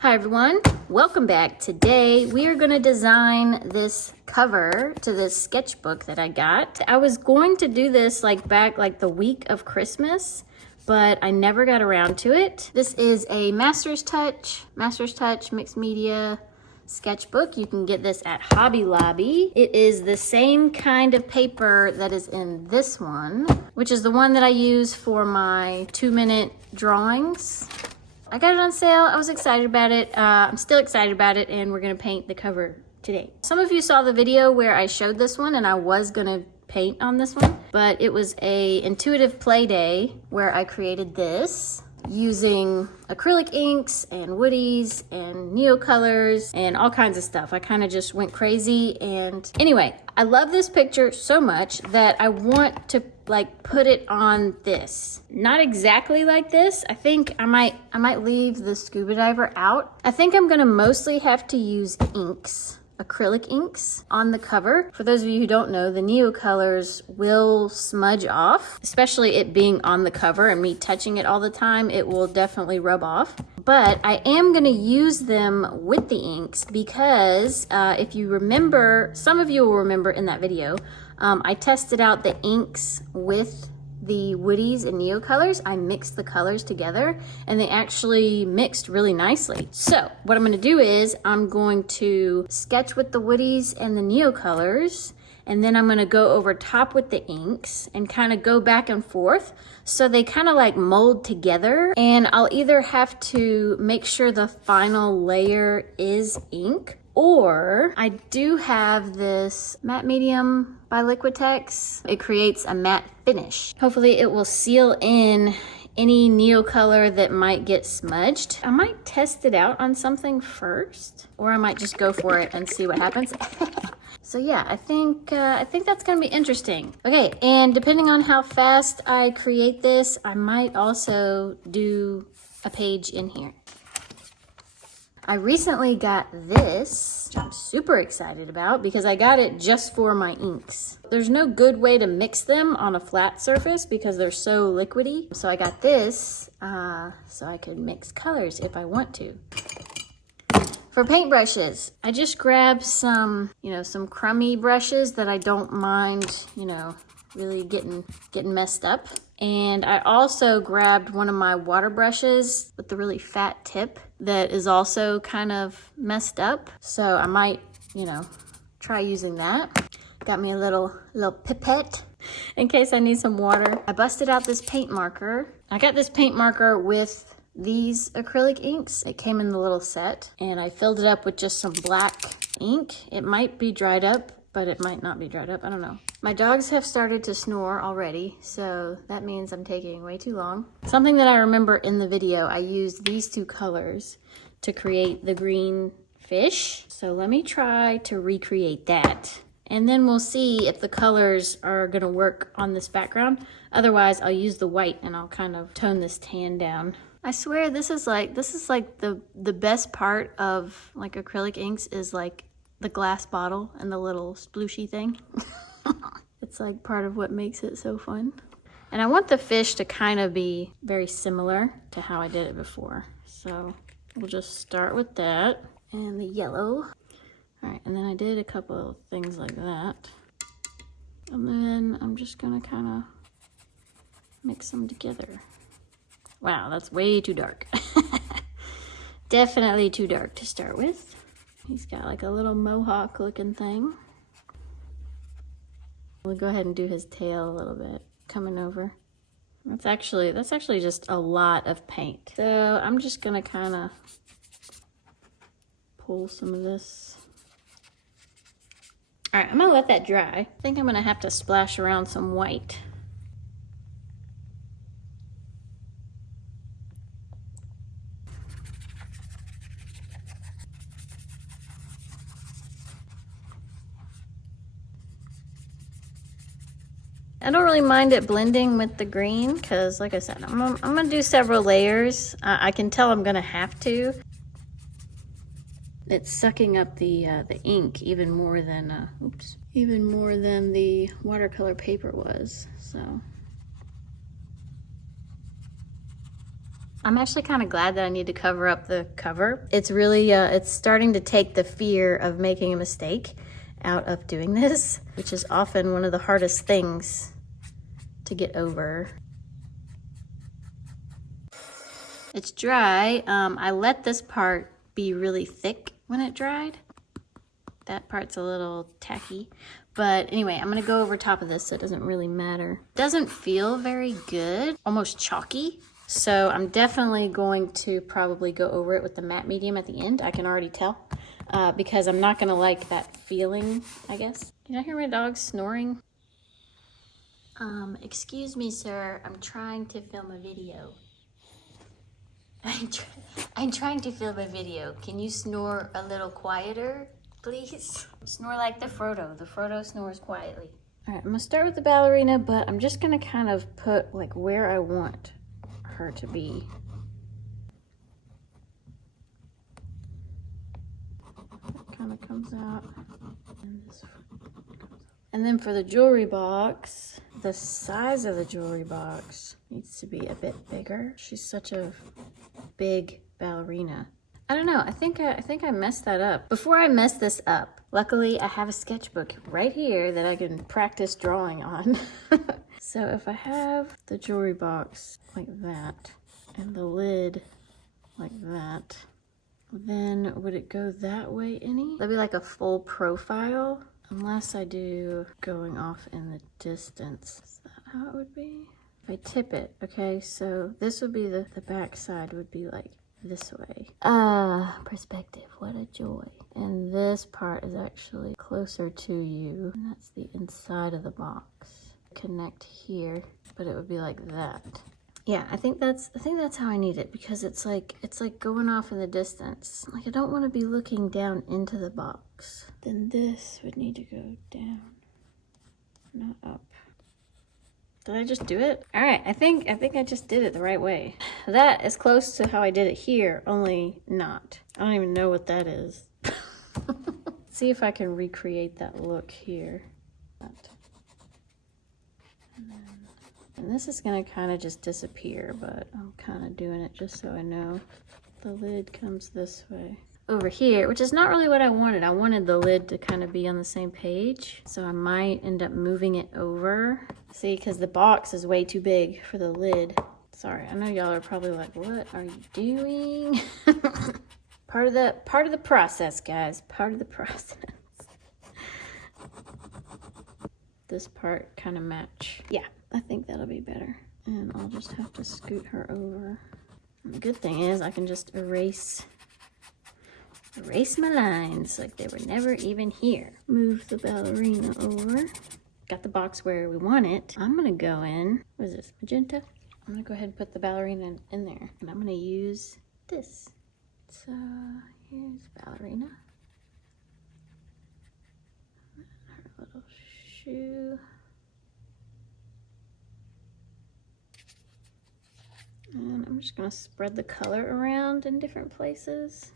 Hi everyone, welcome back. Today we are going to design this cover to this sketchbook that I got. I was going to do this back the week of Christmas, but I never got around to it. This is a Master's Touch mixed media sketchbook. You can get this at Hobby Lobby. It is the same kind of paper that is in this one, which is the one that I use for my 2-minute drawings. I got it on sale. I was excited about it. I'm still excited about it, and we're gonna paint the cover today. Some of you saw the video where I showed this one, and I was gonna paint on this one, but it was a intuitive play day where I created this using acrylic inks and woodies and Neocolors and all kinds of stuff. I kind of just went crazy, and anyway, I love this picture so much that I want to put it on this. Not exactly like this. I think I might leave the scuba diver out. I think I'm gonna mostly have to use inks, acrylic inks on the cover. For those of you who don't know, the Neocolors will smudge off, especially it being on the cover and me touching it all the time, it will definitely rub off. But I am gonna use them with the inks because if you remember, some of you will remember in that video, I tested out the inks with the woodies and Neocolors. I mixed the colors together and they actually mixed really nicely. So what I'm gonna do is I'm going to sketch with the woodies and the Neocolors, and then I'm gonna go over top with the inks and kind of go back and forth so they kind of mold together. And I'll either have to make sure the final layer is ink, or I do have this matte medium by Liquitex. It creates a matte finish. Hopefully it will seal in any Neocolor that might get smudged. I might test it out on something first, or I might just go for it and see what happens. So yeah, I think that's gonna be interesting. Okay, and depending on how fast I create this, I might also do a page in here. I recently got this, which I'm super excited about because I got it just for my inks. There's no good way to mix them on a flat surface because they're so liquidy. So I got this so I could mix colors if I want to. For paintbrushes, I just grabbed some, some crummy brushes that I don't mind, really getting messed up. And I also grabbed one of my water brushes with the really fat tip that is also kind of messed up. So I might, try using that. Got me a little pipette in case I need some water. I busted out this paint marker. I got this paint marker with these acrylic inks. It came in the little set, and I filled it up with just some black ink. It might be dried up, but it might not be dried up. I don't know. My dogs have started to snore already, so that means I'm taking way too long. Something that I remember in the video, I used these two colors to create the green fish. So let me try to recreate that. And then we'll see if the colors are gonna work on this background. Otherwise, I'll use the white and I'll kind of tone this tan down. I swear this is the best part of acrylic inks is the glass bottle and the little splooshy thing. It's part of what makes it so fun. And I want the fish to kind of be very similar to how I did it before. So we'll just start with that and the yellow. All right, and then I did a couple of things like that. And then I'm just gonna kind of mix them together. Wow, that's way too dark. Definitely too dark to start with. He's got a little mohawk looking thing. We'll go ahead and do his tail a little bit, coming over. That's actually just a lot of paint. So I'm just gonna kind of pull some of this. All right, I'm gonna let that dry. I think I'm gonna have to splash around some white. I don't really mind it blending with the green because, like I said, I'm gonna do several layers. I can tell I'm gonna have to. It's sucking up the ink even more than the watercolor paper was. So I'm actually kind of glad that I need to cover up the cover. It's really, it's starting to take the fear of making a mistake out of doing this, which is often one of the hardest things to get over. It's dry. I let this part be really thick when it dried. That part's a little tacky. But anyway, I'm gonna go over top of this so it doesn't really matter. It doesn't feel very good, almost chalky. So I'm definitely going to probably go over it with the matte medium at the end. I can already tell because I'm not gonna like that feeling, I guess. Can I hear my dog snoring? Excuse me, sir. I'm trying to film a video. I'm trying to film a video. Can you snore a little quieter, please? Snore like the Frodo. The Frodo snores quietly. All right, I'm gonna start with the ballerina, but I'm just gonna kind of put like where I want her to be. That kind of comes out. And this comes out. And then for the jewelry box, the size of the jewelry box needs to be a bit bigger. She's such a big ballerina. I don't know, I think I messed that up. Before I mess this up, luckily I have a sketchbook right here that I can practice drawing on. So if I have the jewelry box like that and the lid like that, then would it go that way any? That'd be like a full profile, unless I do going off in the distance. Is that how it would be? If I tip it, okay, so this would be the back side would be like this way. Perspective, what a joy. And this part is actually closer to you, and that's the inside of the box. Connect here, but it would be like that. Yeah, I think that's how I need it, because it's like going off in the distance. Like I don't want to be looking down into the box. Then this would need to go down, not up. Did I just do it? All right, I think I just did it the right way. That is close to how I did it here, only not. I don't even know what that is. See if I can recreate that look here. And this is gonna kind of just disappear, but I'm kind of doing it just so I know. The lid comes this way. Over here, which is not really what I wanted. I wanted the lid to kind of be on the same page. So I might end up moving it over. See, because the box is way too big for the lid. Sorry, I know y'all are probably like, what are you doing? Part of the process, guys. Part of the process. This part kind of match. Yeah, I think that'll be better. And I'll just have to scoot her over. And the good thing is I can just erase my lines like they were never even here. Move the ballerina over. Got the box where we want it. I'm gonna go in, what is this, magenta? I'm gonna go ahead and put the ballerina in there. And I'm gonna use this. So here's ballerina. Her little shoe. And I'm just gonna spread the color around in different places.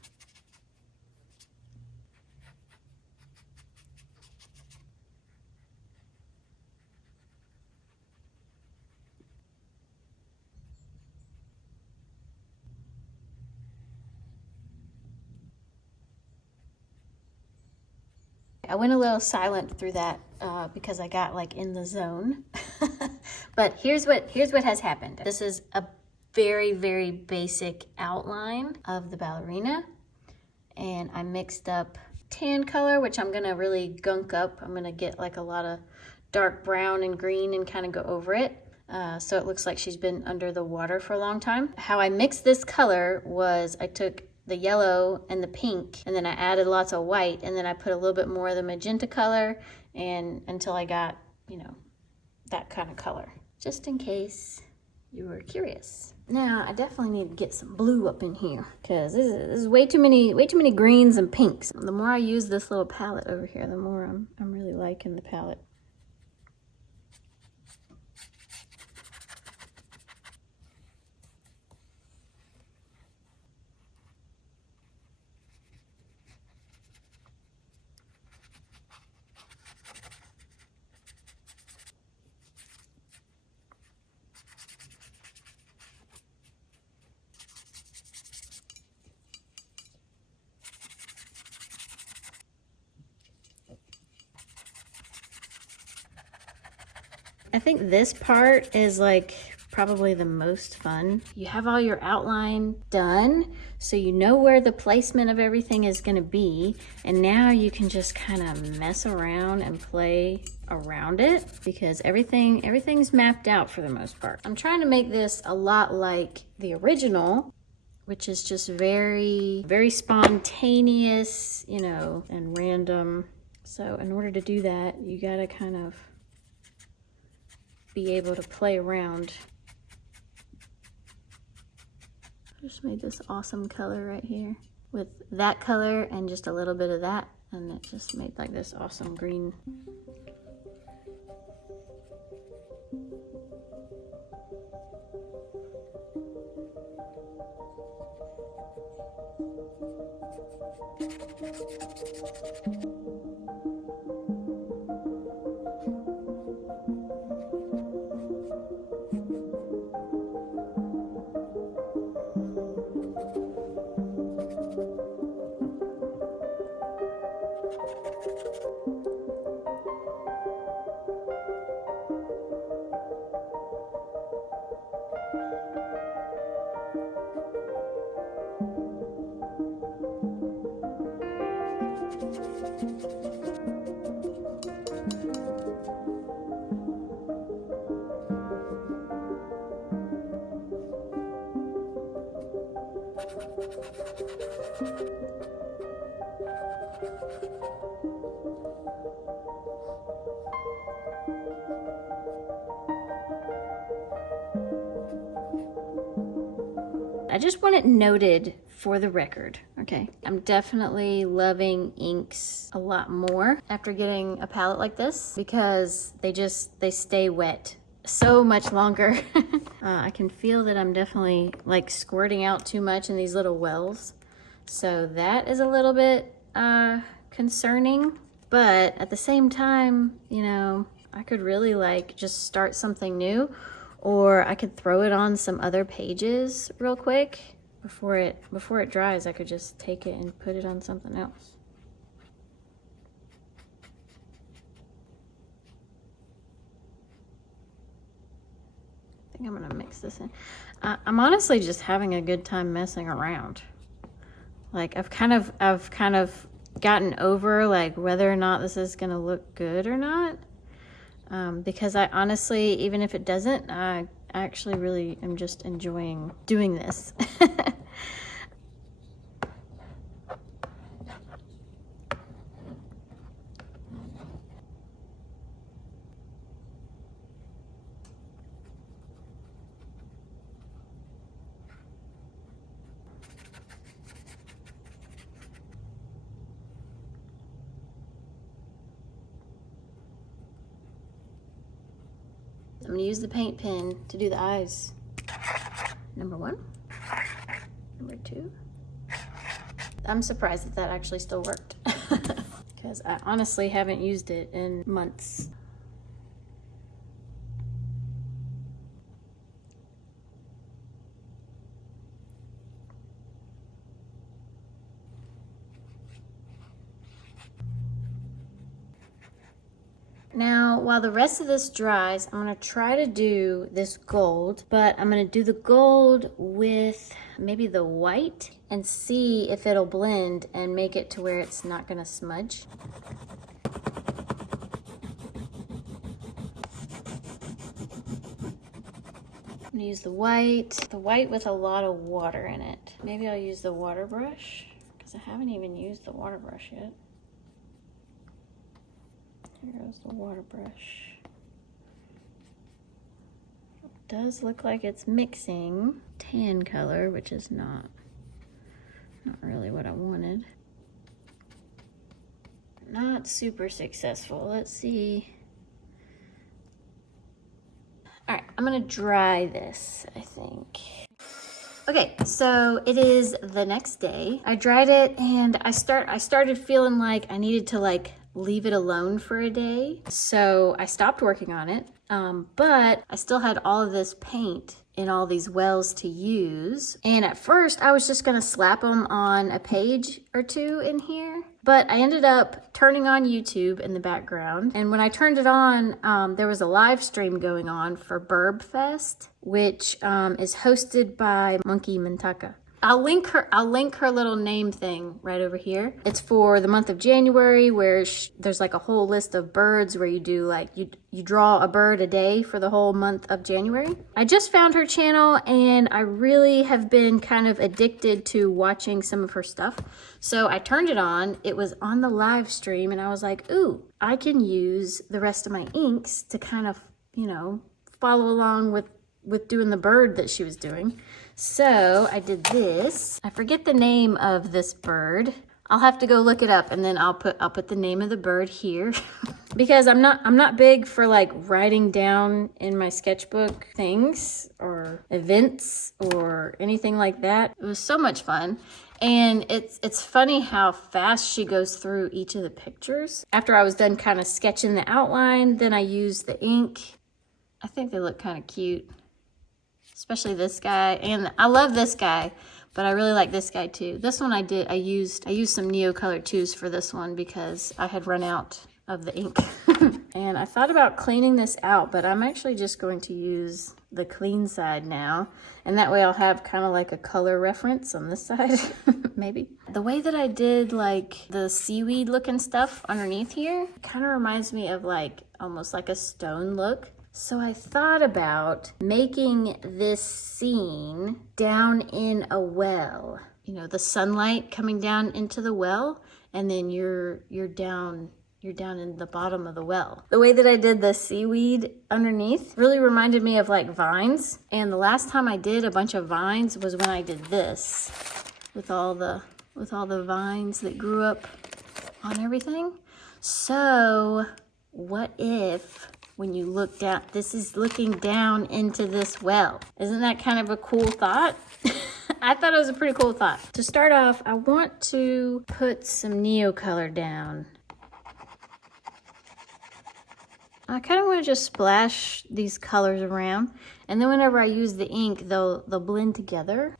I went a little silent through that because I got like in the zone. But here's what has happened. This is a very, very basic outline of the ballerina. And I mixed up tan color, which I'm gonna really gunk up. I'm gonna get like a lot of dark brown and green and kind of go over it. So it looks like she's been under the water for a long time. How I mixed this color was I took the yellow and the pink, and then I added lots of white, and then I put a little bit more of the magenta color, and until I got, you know, that kind of color, just in case you were curious. Now I definitely need to get some blue up in here, because this is way too many greens and pinks. The more I use this little palette over here, the more I'm really liking the palette. I think this part is like probably the most fun. You have all your outline done, so you know where the placement of everything is going to be, and now you can just kind of mess around and play around it because everything's mapped out for the most part. I'm trying to make this a lot like the original, which is just very, very spontaneous, you know, and random. So in order to do that, you gotta kind of be able to play around. Just made this awesome color right here with that color and just a little bit of that, and it just made like this awesome green. I just want it noted for the record, okay? I'm definitely loving inks a lot more after getting a palette like this because they stay wet so much longer. I can feel that I'm definitely like squirting out too much in these little wells. So that is a little bit concerning, but at the same time, you know, I could really like just start something new, or I could throw it on some other pages real quick before it dries. I could just take it and put it on something else. I think I'm gonna mix this in. I'm honestly just having a good time messing around. Like I've kind of gotten over like whether or not this is gonna look good or not. Because I honestly, even if it doesn't, I actually really am just enjoying doing this. I'm gonna use the paint pen to do the eyes. Number 1, number 2. I'm surprised that actually still worked because I honestly haven't used it in months. Now, while the rest of this dries, I'm gonna try to do this gold, but I'm gonna do the gold with maybe the white and see if it'll blend and make it to where it's not gonna smudge. I'm gonna use the white with a lot of water in it. Maybe I'll use the water brush because I haven't even used the water brush yet. Here goes the water brush. It does look like it's mixing tan color, which is not really what I wanted. Not super successful. Let's see. All right, I'm gonna dry this, I think. Okay, so it is the next day. I dried it and I started feeling like I needed to like leave it alone for a day. So I stopped working on it, but I still had all of this paint in all these wells to use. And at first I was just gonna slap them on a page or two in here, But I ended up turning on YouTube in the background. And when I turned it on, there was a live stream going on for Burb Fest, which is hosted by Monkey Mintaka. I'll link her little name thing right over here. It's for the month of January, where there's like a whole list of birds where you do like, you draw a bird a day for the whole month of January. I just found her channel and I really have been kind of addicted to watching some of her stuff. So I turned it on, it was on the live stream, and I was like, ooh, I can use the rest of my inks to kind of, you know, follow along with doing the bird that she was doing. So I did this. I forget the name of this bird. I'll have to go look it up, and then I'll put the name of the bird here because I'm not big for like writing down in my sketchbook things or events or anything like that. It was so much fun. And it's funny how fast she goes through each of the pictures. After I was done kind of sketching the outline, then I used the ink. I think they look kind of cute. Especially this guy, and I love this guy, but I really like this guy too. This one I used some Neocolor IIs for this one because I had run out of the ink. And I thought about cleaning this out, but I'm actually just going to use the clean side now. And that way I'll have kind of like a color reference on this side, maybe. The way that I did like the seaweed looking stuff underneath here kind of reminds me of like almost like a stone look. So I thought about making this scene down in a well. You know, the sunlight coming down into the well, and then you're down in the bottom of the well. The way that I did the seaweed underneath really reminded me of like vines. And the last time I did a bunch of vines was when I did this with all the vines that grew up on everything. So what if when you look down, this is looking down into this well? Isn't that kind of a cool thought? I thought it was a pretty cool thought. To start off, I want to put some Neocolor down. I kind of want to just splash these colors around, and then whenever I use the ink, they'll blend together.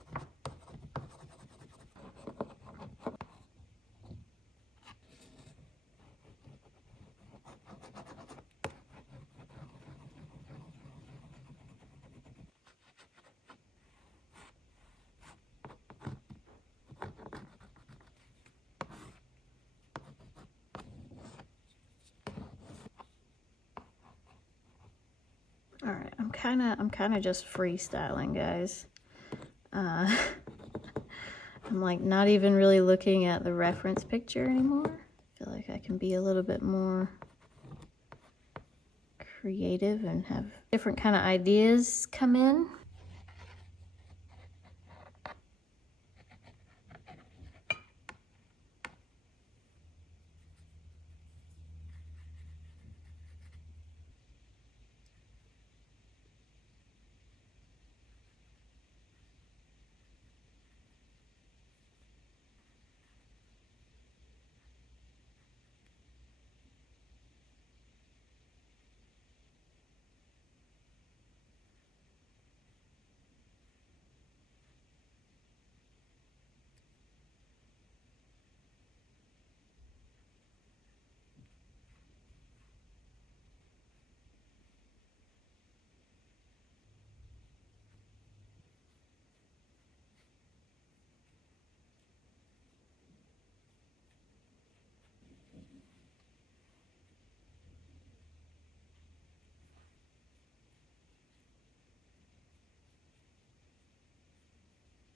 All right, I'm kind of just freestyling, guys. I'm like not even really looking at the reference picture anymore. I feel like I can be a little bit more creative and have different kind of ideas come in.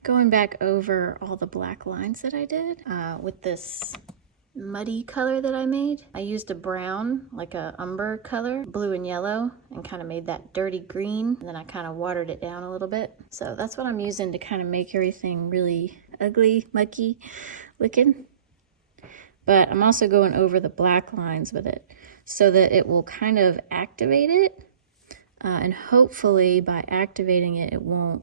Going back over all the black lines that I did with this muddy color that I made. I used a brown, like a umber color, blue and yellow, and kind of made that dirty green. And then I kind of watered it down a little bit. So that's what I'm using to kind of make everything really ugly, mucky looking. But I'm also going over the black lines with it so that it will kind of activate it. And hopefully by activating it, it won't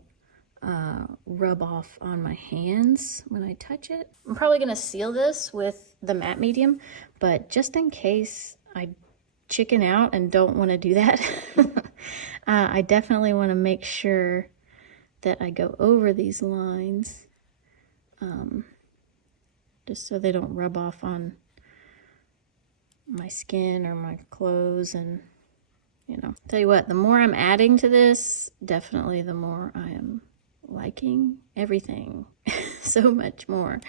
rub off on my hands when I touch it. I'm probably gonna seal this with the matte medium, but just in case I chicken out and don't want to do that, I definitely want to make sure that I go over these lines just so they don't rub off on my skin or my clothes. And you know, tell you what, the more I'm adding to this, definitely the more I am liking everything so much more.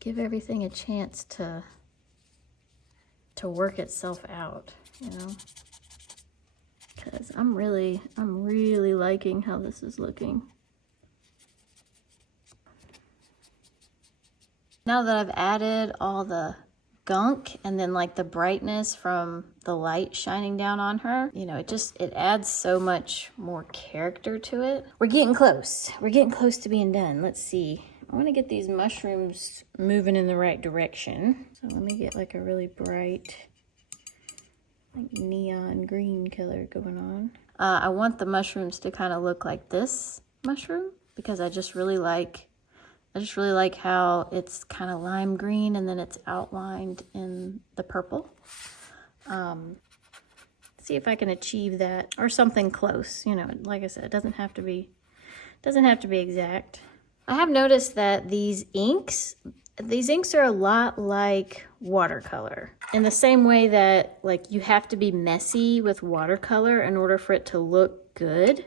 Give everything a chance to work itself out, you know, because I'm really liking how this is looking. Now that I've added all the gunk and then like the brightness from the light shining down on her, you know, it adds so much more character to it. We're getting close to being done. Let's see, I want to get these mushrooms moving in the right direction, so let me get like a really bright like neon green color going on. I want the mushrooms to kind of look like this mushroom because I just really like how it's kind of lime green and then it's outlined in the purple. See if I can achieve that or something close. You know, like I said, it doesn't have to be exact. I have noticed that these inks are a lot like watercolor. In the same way that like you have to be messy with watercolor in order for it to look good,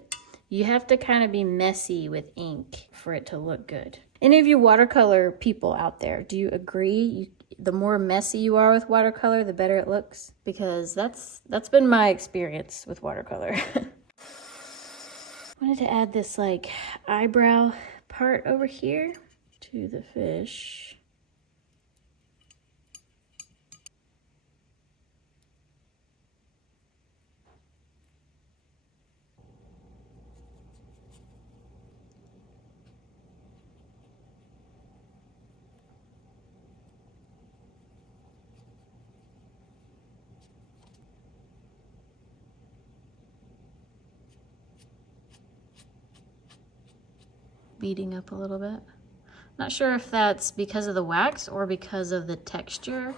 you have to kind of be messy with ink for it to look good. Any of you watercolor people out there, do you agree? The more messy you are with watercolor, the better it looks? Because that's been my experience with watercolor. I wanted to add this like eyebrow part over here to the fish. Beading up a little bit. Not sure if that's because of the wax or because of the texture,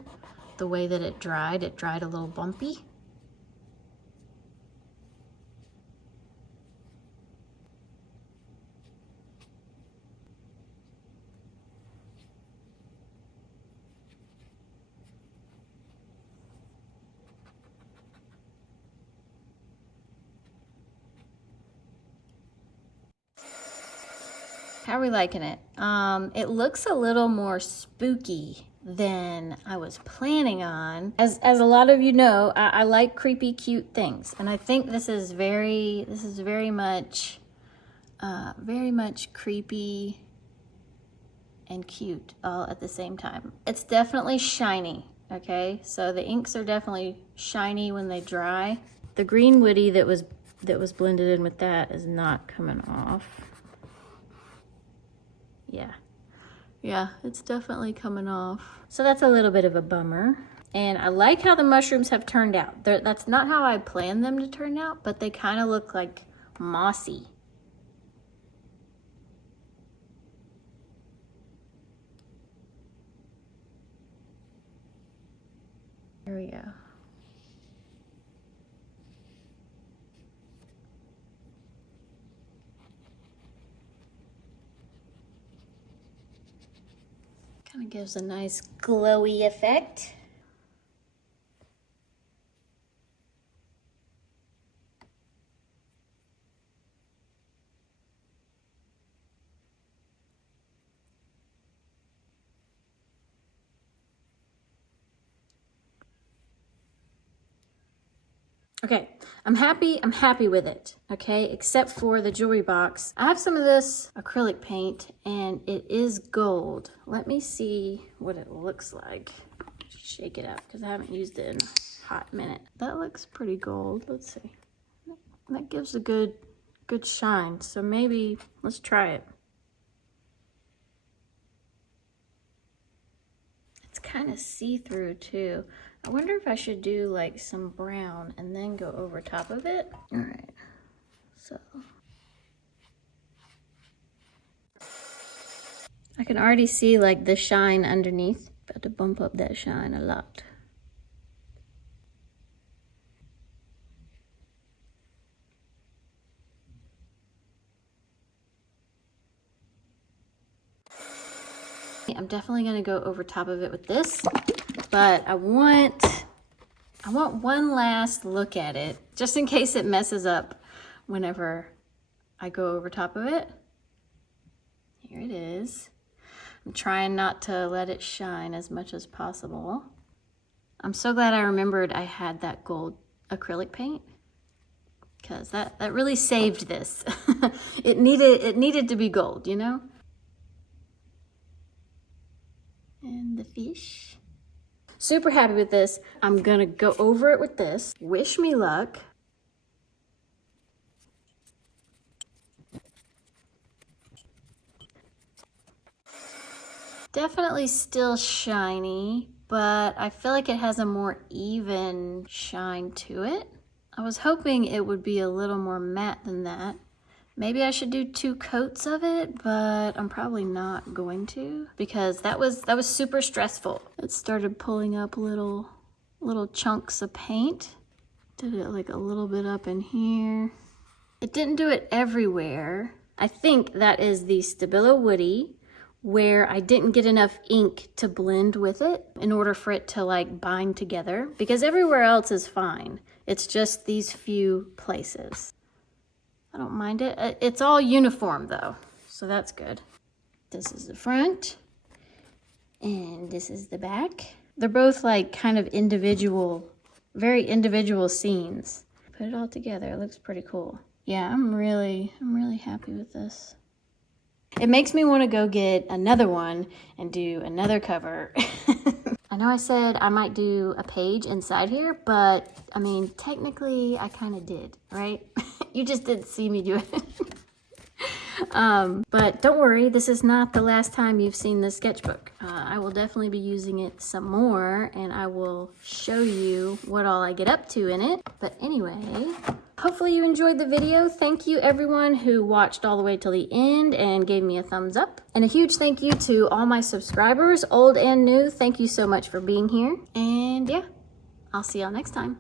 the way that it dried a little bumpy. How are we liking it? It looks a little more spooky than I was planning on. As a lot of you know, I like creepy, cute things, and I think this is very much creepy and cute all at the same time. It's definitely shiny. Okay, so the inks are definitely shiny when they dry. The green woody that was blended in with that is not coming off. Yeah, it's definitely coming off. So that's a little bit of a bummer. And I like how the mushrooms have turned out. That's not how I planned them to turn out, but they kind of look like mossy. There we go. Kind of gives a nice glowy effect. Okay, I'm happy with it, okay, except for the jewelry box. I have some of this acrylic paint and it is gold. Let me see what it looks like. Shake it up because I haven't used it in a hot minute. That looks pretty gold. Let's see. That gives a good shine. So maybe let's try it. It's kind of see-through too. I wonder if I should do like some brown and then go over top of it. All right, so I can already see like the shine underneath. Got to bump up that shine a lot. I'm definitely gonna go over top of it with this, but I want one last look at it, just in case it messes up whenever I go over top of it. Here it is. I'm trying not to let it shine as much as possible. I'm so glad I remembered I had that gold acrylic paint, because that really saved this. It needed to be gold, you know? And the fish. Super happy with this. I'm gonna go over it with this. Wish me luck. Definitely still shiny, but I feel like it has a more even shine to it. I was hoping it would be a little more matte than that. Maybe I should do 2 coats of it, but I'm probably not going to, because that was super stressful. It started pulling up little chunks of paint. Did it like a little bit up in here. It didn't do it everywhere. I think that is the Stabilo Woody, where I didn't get enough ink to blend with it in order for it to like bind together, because everywhere else is fine. It's just these few places. I don't mind it. It's all uniform though, so that's good. This is the front, and this is the back. They're both like kind of individual, very individual scenes. Put it all together, it looks pretty cool. Yeah, I'm really happy with this. It makes me want to go get another one and do another cover. I know I said I might do a page inside here, but I mean, technically I kind of did, right? You just didn't see me do it. But don't worry, this is not the last time you've seen this sketchbook. I will definitely be using it some more, and I will show you what all I get up to in it. But anyway, hopefully you enjoyed the video. Thank you everyone who watched all the way till the end and gave me a thumbs up. And a huge thank you to all my subscribers, old and new. Thank you so much for being here. And yeah, I'll see y'all next time.